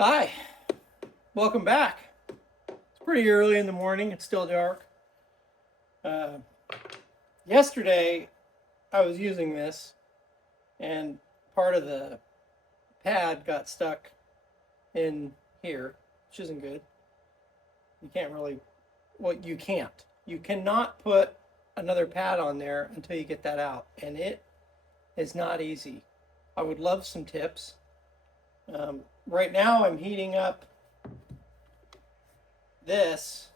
Hi, welcome back. It's pretty early in the morning, it's still dark. Yesterday I was using this and part of the pad got stuck in here, which isn't good. You can't really, well, you can't. You cannot put another pad on there until you get that out, and it is not easy. I would love some tips. Right now I'm heating up this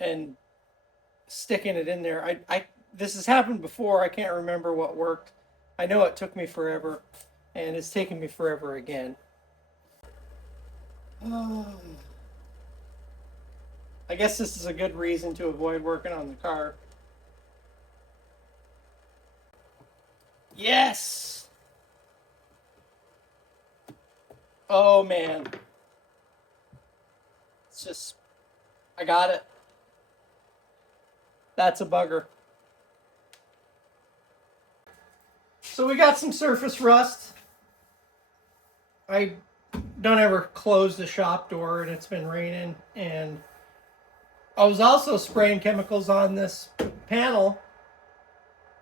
and sticking it in there. This has happened before. I can't remember what worked. I know it took me forever, and it's taking me forever again. I guess this is a good reason to avoid working on the car. Yes! Oh man. It's just, I got it. That's a bugger. So we got some surface rust. I don't ever close the shop door and it's been raining, and I was also spraying chemicals on this panel,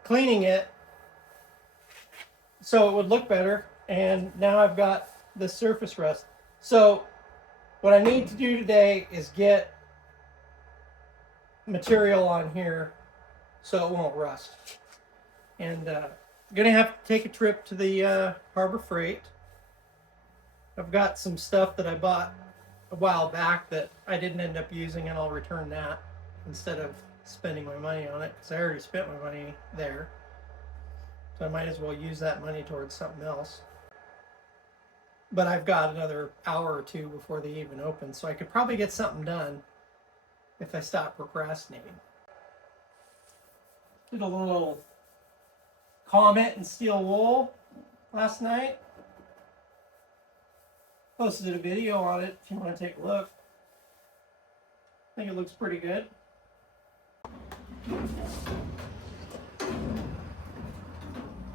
cleaning it so it would look better, and now I've got the surface rust. So what I need to do today is get material on here so it won't rust. And gonna have to take a trip to the Harbor Freight. I've got some stuff that I bought a while back that I didn't end up using, and I'll return that instead of spending my money on it, because I already spent my money there. So I might as well use that money towards something else. But I've got another hour or two before they even open, so I could probably get something done if I stop procrastinating. Did a little Comet and steel wool last night. Posted a video on it if you want to take a look. I think it looks pretty good.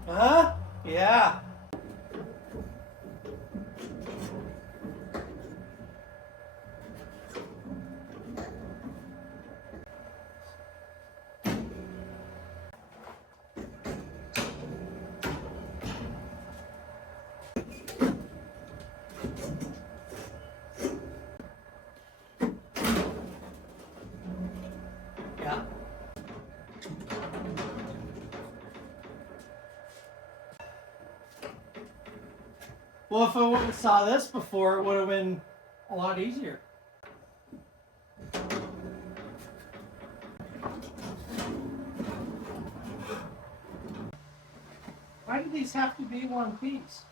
Huh? Yeah. Yeah. Well, if I wouldn't have saw this before, it would have been a lot easier. Why do these have to be one piece?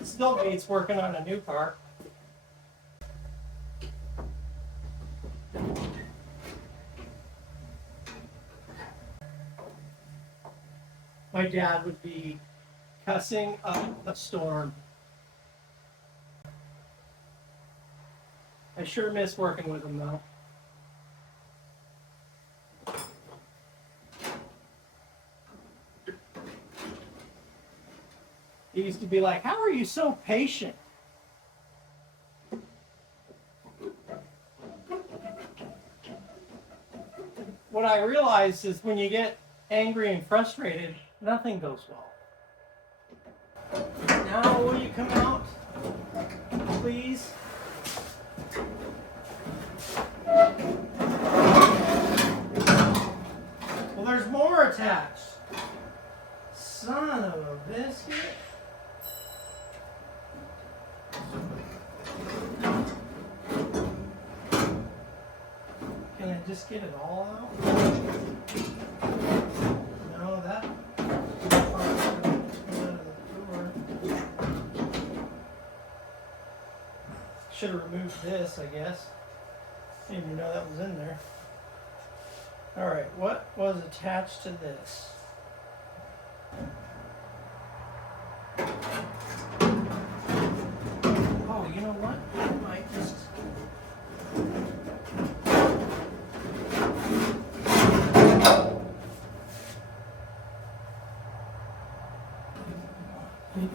It still beats working on a new car. My dad would be cussing up a storm. I sure miss working with him though. He used to be like, "How are you so patient?" What I realized is when you get angry and frustrated, nothing goes well. Now, will you come out, please? Well, there's more attached. Son of a biscuit. Can I just get it all out? No, that part's gonna come out of the door. Should have removed this, I guess. Didn't even know that was in there. Alright, what was attached to this? Oh, you know what? I might just... Man.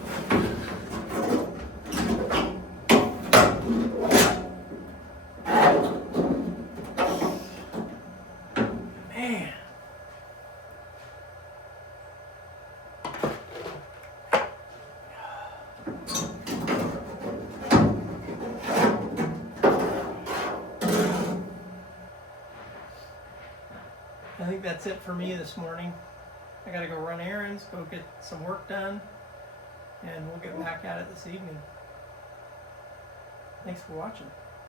I think that's it for me this morning. I gotta go run errands, go get some work done, and we'll get back at it this evening. Thanks for watching.